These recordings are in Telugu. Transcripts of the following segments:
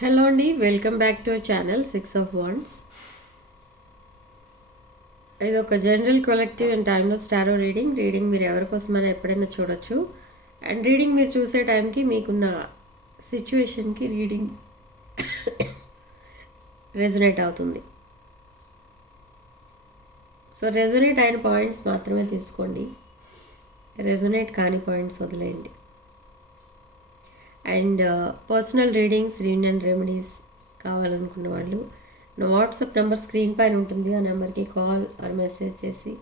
హలో అండి, welcome back to our channel 6 of Wands. ఇది ఒక general collective and timeless tarot reading మీరు ఎవరి కోసమైనా ఎప్పుడైనా చూడొచ్చు. అండ్ రీడింగ్ మీరు చూసే టైంకి మీకున్న సిచ్యువేషన్కి రీడింగ్ రెజొనేట్ అవుతుంది. సో రెజొనేట్ అయిన పాయింట్స్ మాత్రమే తీసుకోండి, రెజొనేట్ కాని పాయింట్స్ వదిలేయండి. And personal readings, reunion remedies కావాలనుకున్న వాళ్ళు నా వాట్సాప్ నెంబర్ స్క్రీన్ పైన ఉంటుంది. ఆ నెంబర్కి కాల్ ఆర్ మెసేజ్ చేసి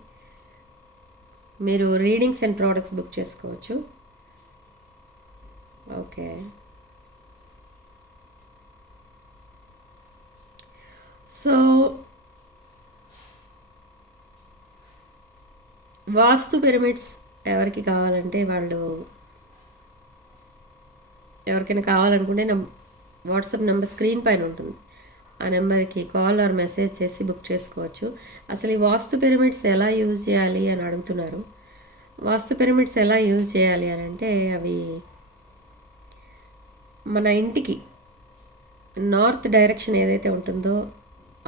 మీరు రీడింగ్స్ అండ్ ప్రోడక్ట్స్ బుక్ చేసుకోవచ్చు. ఓకే, సో వాస్తు పిరమిడ్స్ ఎవరికి కావాలంటే వాళ్ళు ఎవరికైనా కావాలనుకుంటే నా వాట్సాప్ నెంబర్ స్క్రీన్ పైన ఉంటుంది. ఆ నెంబర్కి కాల్ ఆర్ మెసేజ్ చేసి బుక్ చేసుకోవచ్చు. అసలు ఈ వాస్తు పిరమిడ్స్ ఎలా యూజ్ చేయాలి అని అడుగుతున్నారు. వాస్తు పిరమిడ్స్ ఎలా యూజ్ చేయాలి అని అంటే అవి మన ఇంటికి నార్త్ డైరెక్షన్ ఏదైతే ఉంటుందో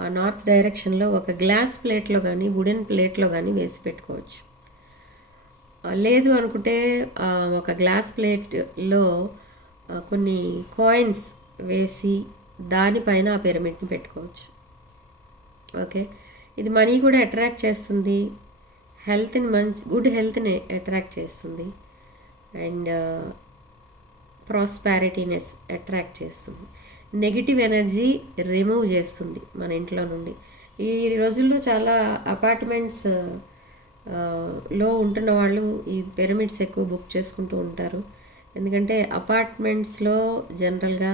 ఆ నార్త్ డైరెక్షన్లో ఒక గ్లాస్ ప్లేట్లో కానీ వుడెన్ ప్లేట్లో కానీ వేసి పెట్టుకోవచ్చు. లేదు అనుకుంటే ఒక గ్లాస్ ప్లేట్లో కొన్ని కాయిన్స్ వేసి దానిపైన ఆ పిరమిడ్ని పెట్టుకోవచ్చు. ఓకే, ఇది మనీ కూడా అట్రాక్ట్ చేస్తుంది, హెల్త్ని గుడ్ హెల్త్ని అట్రాక్ట్ చేస్తుంది, అండ్ ప్రాస్పారిటీనెస్ అట్రాక్ట్ చేస్తుంది, నెగిటివ్ ఎనర్జీ రిమూవ్ చేస్తుంది మన ఇంట్లో నుండి. ఈ రోజుల్లో చాలా అపార్ట్మెంట్స్ లో ఉంటున్న వాళ్ళు ఈ పిరమిడ్స్ ఎక్కువ బుక్ చేసుకుంటూ ఉంటారు. ఎందుకంటే అపార్ట్మెంట్స్లో జనరల్గా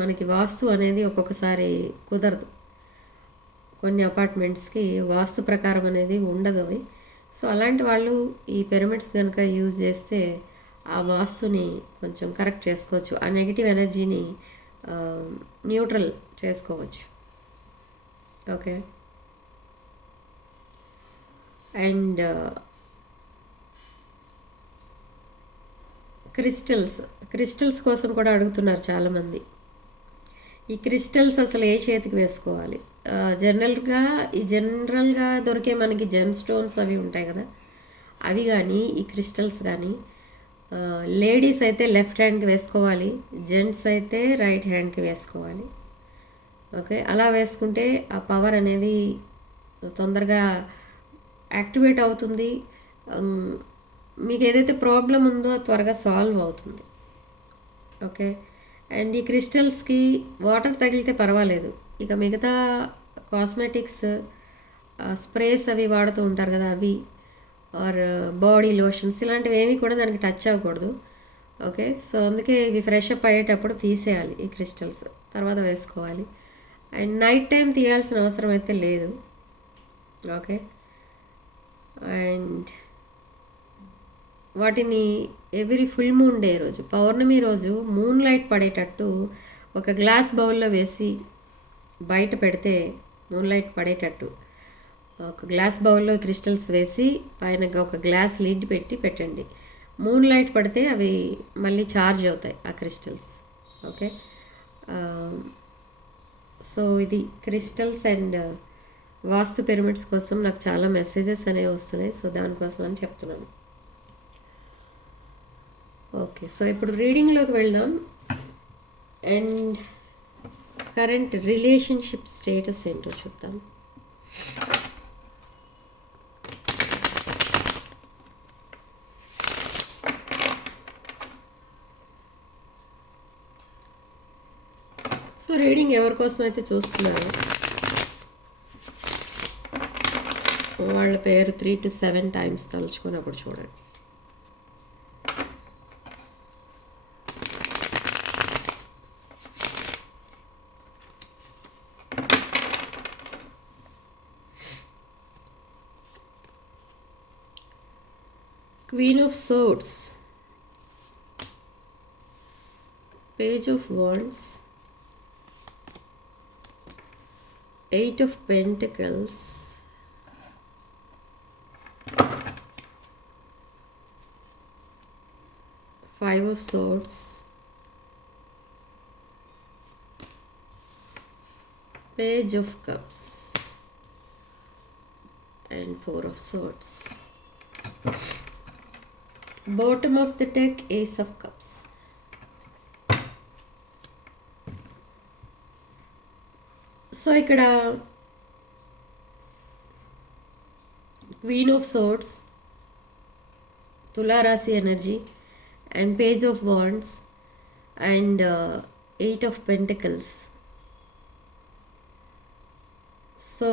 మనకి వాస్తు అనేది ఒక్కొక్కసారి కుదరదు. కొన్ని అపార్ట్మెంట్స్కి వాస్తు ప్రకారం అనేది ఉండదు అవి. సో అలాంటి వాళ్ళు ఈ పిరమిడ్స్ కనుక యూజ్ చేస్తే ఆ వాస్తుని కొంచెం కరెక్ట్ చేసుకోవచ్చు, ఆ నెగిటివ్ ఎనర్జీని న్యూట్రల్ చేసుకోవచ్చు. ఓకే, అండ్ క్రిస్టల్స్ కోసం కూడా అడుగుతున్నారు చాలామంది. ఈ క్రిస్టల్స్ అసలు ఏ చేతికి వేసుకోవాలి? జనరల్గా దొరికే మనకి జెమ్ స్టోన్స్ అవి ఉంటాయి కదా, అవి కానీ ఈ క్రిస్టల్స్ కానీ లేడీస్ అయితే లెఫ్ట్ హ్యాండ్కి వేసుకోవాలి, జెంట్స్ అయితే రైట్ హ్యాండ్కి వేసుకోవాలి. ఓకే, అలా వేసుకుంటే ఆ పవర్ అనేది తొందరగా యాక్టివేట్ అవుతుంది. మీకు ఏదైతే ప్రాబ్లం ఉందో త్వరగా సాల్వ్ అవుతుంది. ఓకే, అండ్ ఈ క్రిస్టల్స్కి వాటర్ తగిలితే పర్వాలేదు. ఇక మిగతా కాస్మెటిక్స్ స్ప్రేస్ అవి వాడుతూ ఉంటారు కదా, అవి ఆర్ బాడీ లోషన్స్ ఇలాంటివి ఏవి కూడా దానికి టచ్ అవ్వకూడదు. ఓకే, సో అందుకే ఇవి ఫ్రెష్ అప్ అయ్యేటప్పుడు తీసేయాలి ఈ క్రిస్టల్స్, తర్వాత వేసుకోవాలి. అండ్ నైట్ టైం తీయాల్సిన అవసరం అయితే లేదు. ఓకే, అండ్ వాటిని ఎవ్రీ ఫుల్ మూన్ డే రోజు, పౌర్ణమి రోజు మూన్ లైట్ పడేటట్టు ఒక గ్లాస్ బౌల్లో వేసి బయట పెడితే, మూన్ లైట్ పడేటట్టు ఒక గ్లాస్ బౌల్లో క్రిస్టల్స్ వేసి పైన ఒక గ్లాస్ లిడ్ పెట్టి పెట్టండి. మూన్ లైట్ పడితే అవి మళ్ళీ ఛార్జ్ అవుతాయి ఆ క్రిస్టల్స్. ఓకే, సో ఇది క్రిస్టల్స్ అండ్ వాస్తు పిరమిడ్స్ కోసం నాకు చాలా మెసేజెస్ అనేవి వస్తున్నాయి. సో దానికోసం అని చెప్తున్నాను. ఓకే, సో ఇప్పుడు రీడింగ్లోకి వెళ్దాం. అండ్ కరెంట్ రిలేషన్షిప్ స్టేటస్ ఏంటో చూద్దాం. సో రీడింగ్ ఎవరి కోసం అయితే చూస్తున్నారు వాళ్ళ పేరు 3 to 7 times తలుచుకున్నప్పుడు చూడండి. Queen of Swords, Page of Wands, 8 of Pentacles, 5 of Swords, Page of Cups and Four of Swords. Bottom of the deck, Ace of Cups. So ఇక్కడ Queen of Swords, Tula Rasi energy, and Page of Wands, and Eight of Pentacles. So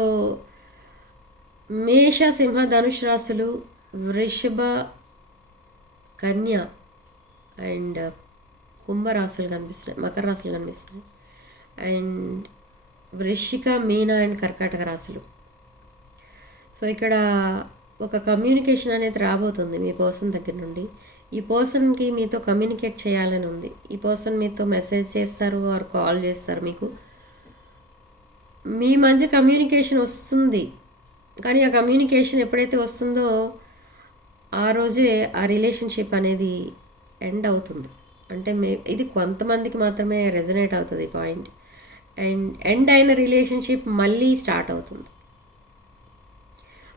మేష, సింహ, ధనుష్ రాశులు, వృషభ, కన్య అండ్ కుంభరాశులు కనిపిస్తున్నాయి, మకర రాశులు కనిపిస్తున్నాయి, అండ్ వృశ్చిక, మీన అండ్ కర్కాటక రాశులు. సో ఇక్కడ ఒక కమ్యూనికేషన్ అనేది రాబోతుంది మీ పర్సన్ దగ్గర నుండి. ఈ పర్సన్కి మీతో కమ్యూనికేట్ చేయాలని ఉంది. ఈ పర్సన్ మీతో మెసేజ్ చేస్తారు ఆర్ కాల్ చేస్తారు. మీకు మీ మధ్య కమ్యూనికేషన్ వస్తుంది, కానీ ఆ కమ్యూనికేషన్ ఎప్పుడైతే వస్తుందో ఆ రోజే ఆ రిలేషన్షిప్ అనేది ఎండ్ అవుతుంది. అంటే ఇది కొంతమందికి మాత్రమే రెజనేట్ అవుతుంది ఈ పాయింట్. అండ్ ఎండ్ అయిన రిలేషన్షిప్ మళ్ళీ స్టార్ట్ అవుతుంది.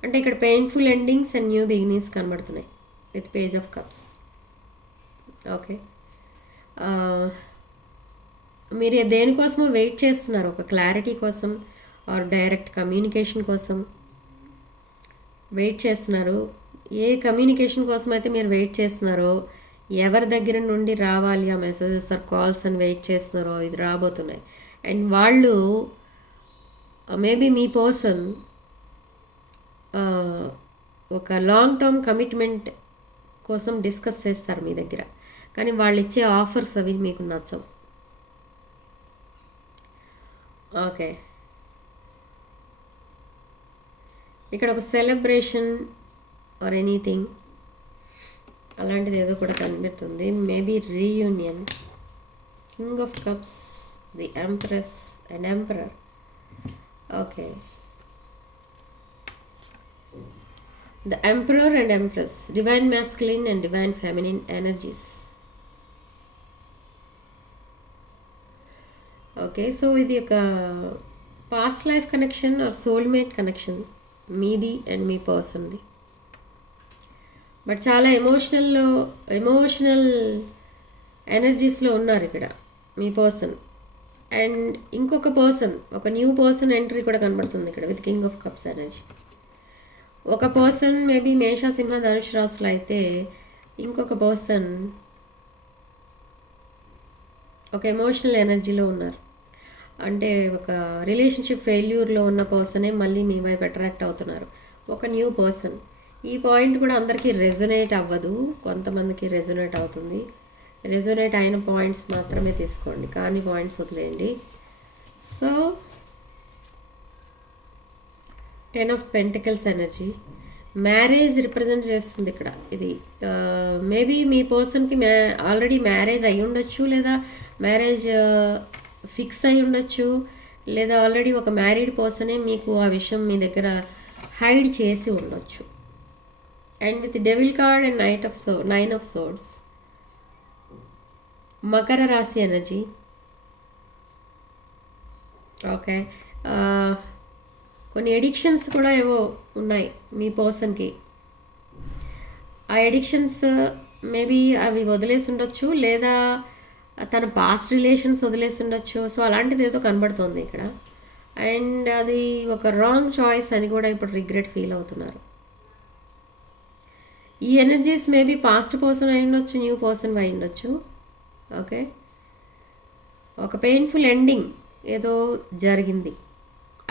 అంటే ఇక్కడ painful endings and new beginnings కనబడుతున్నాయి with page of cups. Okay, మీరు దేనికోసమో వెయిట్ చేస్తున్నారు, ఒక క్లారిటీ కోసం ఆర్ డైరెక్ట్ కమ్యూనికేషన్ కోసం వెయిట్ చేస్తున్నారు. ఏ కమ్యూనికేషన్ కోసం అయితే మీరు వెయిట్ చేస్తున్నారో, ఎవరి దగ్గర నుండి రావాలి ఆ మెసేజెస్ ఆర్ కాల్స్ అని వెయిట్ చేస్తున్నారో ఇది రాబోతున్నాయి. అండ్ వాళ్ళు మేబీ మీ పర్సన్ ఒక లాంగ్ టర్మ్ కమిట్మెంట్ కోసం డిస్కస్ చేస్తారు మీ దగ్గర, కానీ వాళ్ళు ఇచ్చే ఆఫర్స్ అవి మీకు నచ్చవు. ఓకే, ఇక్కడ ఒక సెలబ్రేషన్ ఆర్ ఎనీథింగ్ అలాంటిది ఏదో కూడా కనిపిస్తుంది. Maybe reunion. King of cups, the empress and emperor. Okay, the emperor and empress, divine masculine and divine feminine energies. Okay, so ఇది ఒక past life connection or soulmate connection మీది అండ్ మీ పర్సన్ది. బట్ చాలా ఎమోషనల్ ఎనర్జీస్లో ఉన్నారు ఇక్కడ మీ పర్సన్. అండ్ ఇంకొక పర్సన్, ఒక న్యూ పర్సన్ ఎంట్రీ కూడా కనబడుతుంది ఇక్కడ with king of cups energy. ఒక పర్సన్ మేబీ మేష, సింహ, ధనుష్ రాశులు అయితే ఇంకొక పర్సన్ ఒక ఎమోషనల్ ఎనర్జీలో ఉన్నారు. అంటే ఒక రిలేషన్షిప్ ఫెయిల్యూర్లో ఉన్న పర్సనే మళ్ళీ మీ వైపు అట్రాక్ట్ అవుతున్నారు, ఒక న్యూ పర్సన్. ఈ పాయింట్ కూడా అందరికీ రెజొనేట్ అవ్వదు, కొంతమందికి రెజొనేట్ అవుతుంది. రెజొనేట్ అయిన పాయింట్స్ మాత్రమే తీసుకోండి, కానీ పాయింట్స్ వదిలేయండి. So 10 of Pentacles energy marriage represent చేస్తుంది ఇక్కడ. ఇది మేబీ మీ పర్సన్కి ఆల్రెడీ మ్యారేజ్ అయి ఉండొచ్చు, లేదా మ్యారేజ్ ఫిక్స్ అయి ఉండొచ్చు, లేదా ఆల్రెడీ ఒక మ్యారీడ్ పర్సనే మీకు ఆ విషయం మీ దగ్గర హైడ్ చేసి ఉండొచ్చు. And with devil card and nine of swords, Makar రాశి ఎనర్జీ. ఓకే, కొన్ని ఎడిక్షన్స్ కూడా ఏవో ఉన్నాయి మీ పర్సన్కి. ఆ ఎడిక్షన్స్ మేబీ అవి వదిలేసి ఉండొచ్చు, లేదా తన పాస్ట్ రిలేషన్స్ వదిలేసి ఉండొచ్చు. సో అలాంటిది ఏదో కనబడుతుంది ఇక్కడ. అండ్ అది ఒక రాంగ్ చాయిస్ అని కూడా ఇప్పుడు రిగ్రెట్ ఫీల్ అవుతున్నారు. ఈ ఎనర్జీస్ మేబీ పాస్ట్ పర్సన్ అయి ఉండొచ్చు, న్యూ పర్సన్ అయి ఉండొచ్చు. ఓకే, ఒక పెయిన్ఫుల్ ఎండింగ్ ఏదో జరిగింది,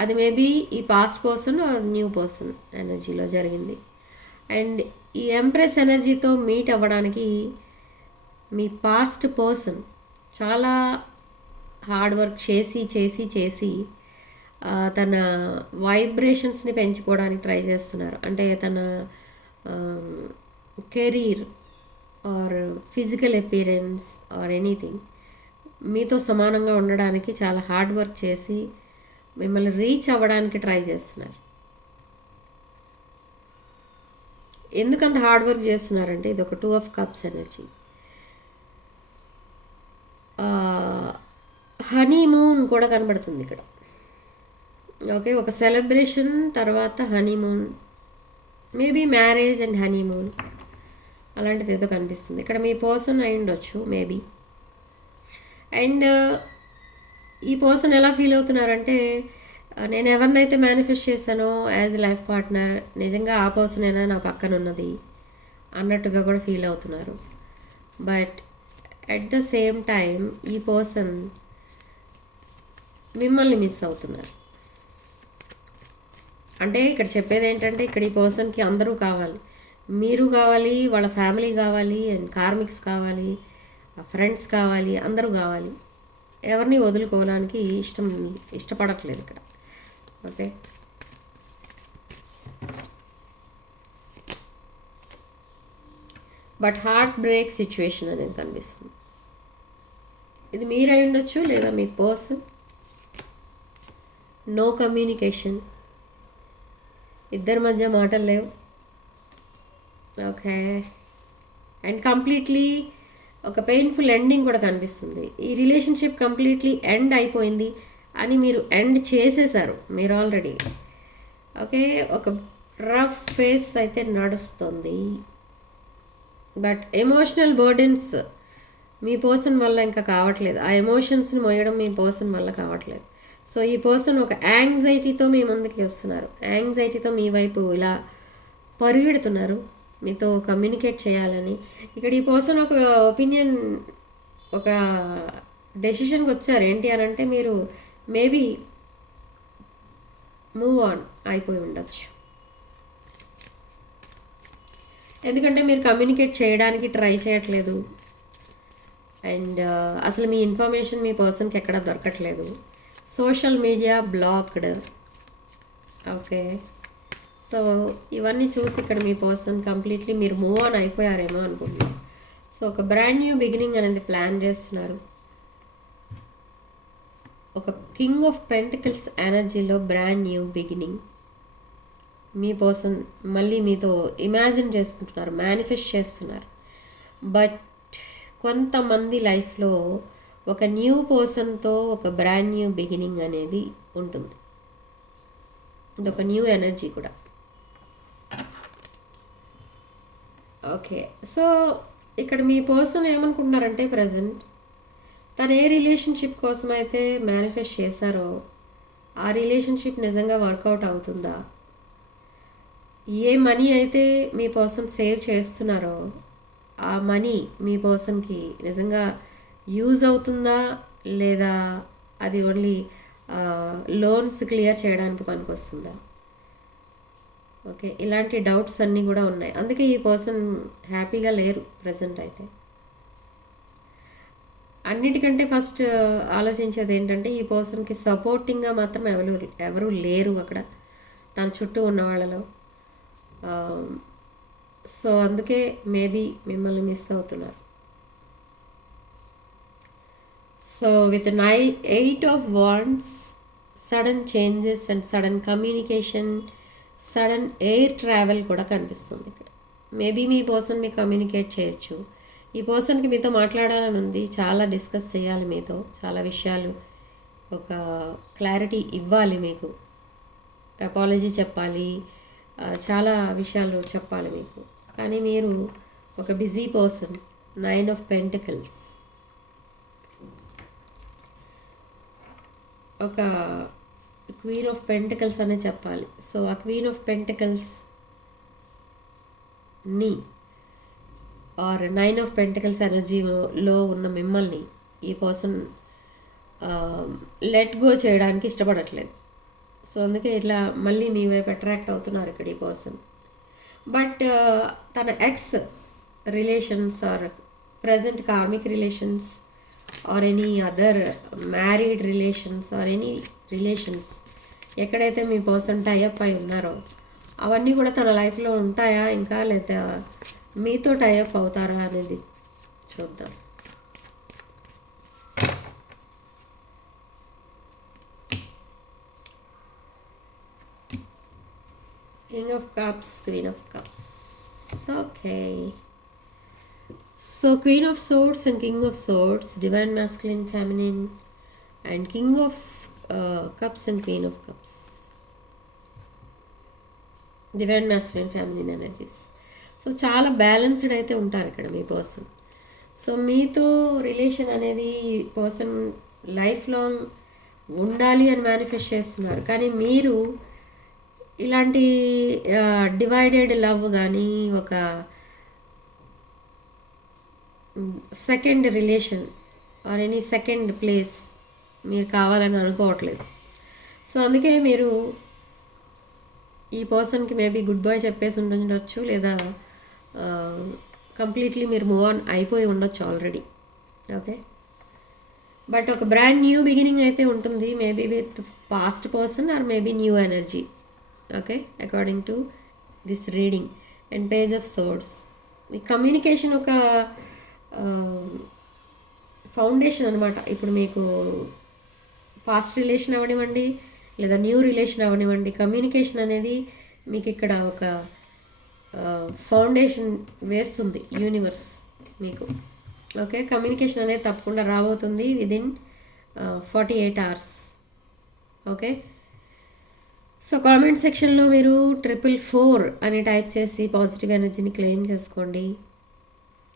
అది మేబీ ఈ past person or new person ఎనర్జీలో జరిగింది. అండ్ ఈ ఎంప్రెస్ ఎనర్జీతో మీట్ అవ్వడానికి మీ పాస్ట్ పర్సన్ చాలా హార్డ్ వర్క్ చేసి తన వైబ్రేషన్స్ని పెంచుకోవడానికి ట్రై చేస్తున్నారు. అంటే తన career or physical appearance or anything మీతో సమానంగా ఉండడానికి చాలా హార్డ్ వర్క్ చేసి మిమ్మల్ని రీచ్ అవ్వడానికి ట్రై చేస్తున్నారు. ఎందుకంత హార్డ్ వర్క్ చేస్తున్నారంటే ఇది ఒక 2 of Cups ఎనర్జీ. హనీమూన్ కూడా కనబడుతుంది ఇక్కడ. ఓకే, ఒక సెలబ్రేషన్ తర్వాత honeymoon, maybe marriage and honeymoon అలాంటిది ఏదో కనిపిస్తుంది ఇక్కడ. మీ పర్సన్ అయి ఉండొచ్చు మేబీ. అండ్ ఈ పర్సన్ ఎలా ఫీల్ అవుతున్నారంటే, నేను ఎవరినైతే మేనిఫెస్ట్ చేశానో యాజ్ లైఫ్ పార్ట్నర్, నిజంగా ఆ పర్సన్ అయినా నా పక్కన ఉన్నది అన్నట్టుగా కూడా ఫీల్ అవుతున్నారు. But at the same time ఈ పర్సన్ మిమ్మల్ని మిస్ అవుతున్నారు. అంటే ఇక్కడ చెప్పేది ఏంటంటే, ఇక్కడ ఈ పర్సన్కి అందరూ కావాలి. మీరు కావాలి, వాళ్ళ ఫ్యామిలీ కావాలి, అండ్ కార్మిక్స్ కావాలి, ఫ్రెండ్స్ కావాలి, అందరూ కావాలి. ఎవరిని వదులుకోవడానికి ఇష్టపడట్లేదు ఇక్కడ. Okay, but heart break situation అనేది కనిపిస్తుంది. ఇది మీరై ఉండొచ్చు లేదా మీ పర్సన్. నో కమ్యూనికేషన్, ఇద్దరి మధ్య మాటలు లేవు. ఓకే, అండ్ కంప్లీట్లీ ఒక పెయిన్ఫుల్ ఎండింగ్ కూడా కనిపిస్తుంది. ఈ రిలేషన్షిప్ కంప్లీట్లీ ఎండ్ అయిపోయింది అని మీరు ఎండ్ చేసేసారు మీరు ఆల్రెడీ. ఓకే, ఒక రఫ్ ఫేస్ అయితే నడుస్తుంది. But emotional burdens me person వల్ల ఇంకా కావట్లేదు. ఆ ఎమోషన్స్ని మోయడం మీ పర్సన్ వల్ల కావట్లేదు. సో ఈ పర్సన్ ఒక యాంగ్జైటీతో మీ ముందుకి వస్తున్నారు. యాంగ్జైటీతో మీ వైపు ఇలా పరిగెడుతున్నారు మీతో కమ్యూనికేట్ చేయాలని. ఇక్కడ ఈ పర్సన్ ఒక ఒపీనియన్, ఒక డెసిషన్కి వచ్చారు. ఏంటి అని అంటే, మీరు మేబీ మూవ్ ఆన్ అయిపోయి ఉండొచ్చు. ఎందుకంటే మీరు కమ్యూనికేట్ చేయడానికి ట్రై చేయట్లేదు. అండ్ అసలు మీ ఇన్ఫర్మేషన్ మీ పర్సన్కి ఎక్కడ దొరకట్లేదు. Social media blocked. Okay, so ఇవన్నీ చూసి ఇక్కడ మీ పర్సన్ కంప్లీట్లీ మీరు మూవ్ ఆన్ అయిపోయారేమో అనుకుంటున్నారు. సో ఒక బ్రాండ్ న్యూ బిగినింగ్ అనేది ప్లాన్ చేస్తున్నారు. ఒక కింగ్ ఆఫ్ పెంటికల్స్ ఎనర్జీలో బ్రాండ్ న్యూ బిగినింగ్. మీ పర్సన్ మళ్ళీ మీతో ఇమాజిన్ చేసుకుంటున్నారు, మేనిఫెస్ట్ చేస్తున్నారు. బట్ కొంతమంది లైఫ్లో ఒక న్యూ పర్సన్తో ఒక బ్రాండ్ న్యూ బిగినింగ్ అనేది ఉంటుంది. ఇది ఒక న్యూ ఎనర్జీ కూడా. ఓకే, సో ఇక్కడ మీ పర్సన్ ఏమనుకుంటున్నారంటే, ప్రజెంట్ తను ఏ రిలేషన్షిప్ కోసం అయితే మేనిఫెస్ట్ చేశారో ఆ రిలేషన్షిప్ నిజంగా వర్కౌట్ అవుతుందా, ఏ మనీ అయితే మీ పర్సన్ సేవ్ చేస్తున్నారో ఆ మనీ మీ పర్సన్కి నిజంగా యూజ్ అవుతుందా, లేదా అది ఓన్లీ లోన్స్ క్లియర్ చేయడానికి పనికొస్తుందా. ఓకే, ఇలాంటి డౌట్స్ అన్నీ కూడా ఉన్నాయి. అందుకే ఈ పర్సన్ హ్యాపీగా లేరు ప్రజెంట్ అయితే. అన్నిటికంటే ఫస్ట్ ఆలోచించేది ఏంటంటే, ఈ పర్సన్కి సపోర్టింగ్గా మాత్రం ఎవరు లేరు అక్కడ తన చుట్టూ ఉన్న వాళ్ళలో. సో అందుకే మేబీ మిమ్మల్ని మిస్ అవుతున్నారు. So with 8 of Wands, sudden changes and sudden communication, sudden air travel కూడా కనిపిస్తుంది ఇక్కడ. మేబీ మీ పర్సన్ మీకు కమ్యూనికేట్ చేయొచ్చు. ఈ పర్సన్కి మీతో మాట్లాడాలని ఉంది, చాలా డిస్కస్ చేయాలి మీతో, చాలా విషయాలు, ఒక క్లారిటీ ఇవ్వాలి మీకు, అపాలజీ చెప్పాలి, చాలా విషయాలు చెప్పాలి మీకు. కానీ మీరు ఒక బిజీ పర్సన్. 9 of Pentacles, ఒక క్వీన్ ఆఫ్ పెంటికల్స్ అనే చెప్పాలి. సో ఆ క్వీన్ ఆఫ్ పెంటికల్స్ని ఆర్ 9 of Pentacles ఎనర్జీలో ఉన్న మిమ్మల్ని ఈ పర్సన్ లెట్ గో చేయడానికి ఇష్టపడట్లేదు. సో అందుకే ఇట్లా మళ్ళీ మీ వైపు అట్రాక్ట్ అవుతున్నారు ఇక్కడ ఈ పర్సన్. బట్ తన ex relations or present karmic relations or any other married relations or any relations ఎక్కడైతే మీ పర్సన్ టైఅప్ అయి ఉన్నారో అవన్నీ కూడా తన లైఫ్లో ఉంటాయా ఇంకా, లేదా మీతో టైఅప్ అవుతారా అనేది చూద్దాం. King of Cups, Queen of Cups. Okay. So Queen of Swords and King of Swords, Divine Masculine, Feminine, and King of Cups and Queen of Cups. Divine masculine ఫ్యామిలీన్ energies. So చాలా బ్యాలెన్స్డ్ అయితే ఉంటారు ఇక్కడ మీ పర్సన్. సో మీతో రిలేషన్ అనేది పర్సన్ లైఫ్ లాంగ్ ఉండాలి అని మేనిఫెస్ట్ చేస్తున్నారు. కానీ మీరు ఇలాంటి డివైడెడ్ లవ్ కానీ ఒక second relation or any second place మీరు కావాలని అనుకోవట్లేదు. సో అందుకే మీరు ఈ పర్సన్కి మేబీ గుడ్ బై చెప్పేసి ఉండొచ్చు, లేదా కంప్లీట్లీ మీరు మూవ్ ఆన్ అయిపోయి ఉండొచ్చు ఆల్రెడీ. ఓకే, బట్ ఒక బ్రాండ్ న్యూ బిగినింగ్ అయితే ఉంటుంది, maybe with past person or maybe new energy. Okay, according to this reading. And page of swords, ఈ కమ్యూనికేషన్ ఒక ఫౌండేషన్ అనమాట. ఇప్పుడు మీకు పాస్ట్ రిలేషన్ అవనివ్వండి లేదా న్యూ రిలేషన్ అవనివ్వండి, కమ్యూనికేషన్ అనేది మీకు ఇక్కడ ఒక ఫౌండేషన్ వేస్తుంది యూనివర్స్ మీకు. ఓకే, కమ్యూనికేషన్ అనేది తప్పకుండా రాబోతుంది within 48 hours. Okay, so comment సెక్షన్లో మీరు 444 అని టైప్ చేసి పాజిటివ్ ఎనర్జీని క్లెయిమ్ చేసుకోండి.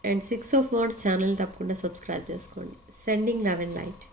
అండ్ 6 of Wands ఛానల్ తప్పకుండా సబ్స్క్రైబ్ చేసుకోండి. Sending love and light.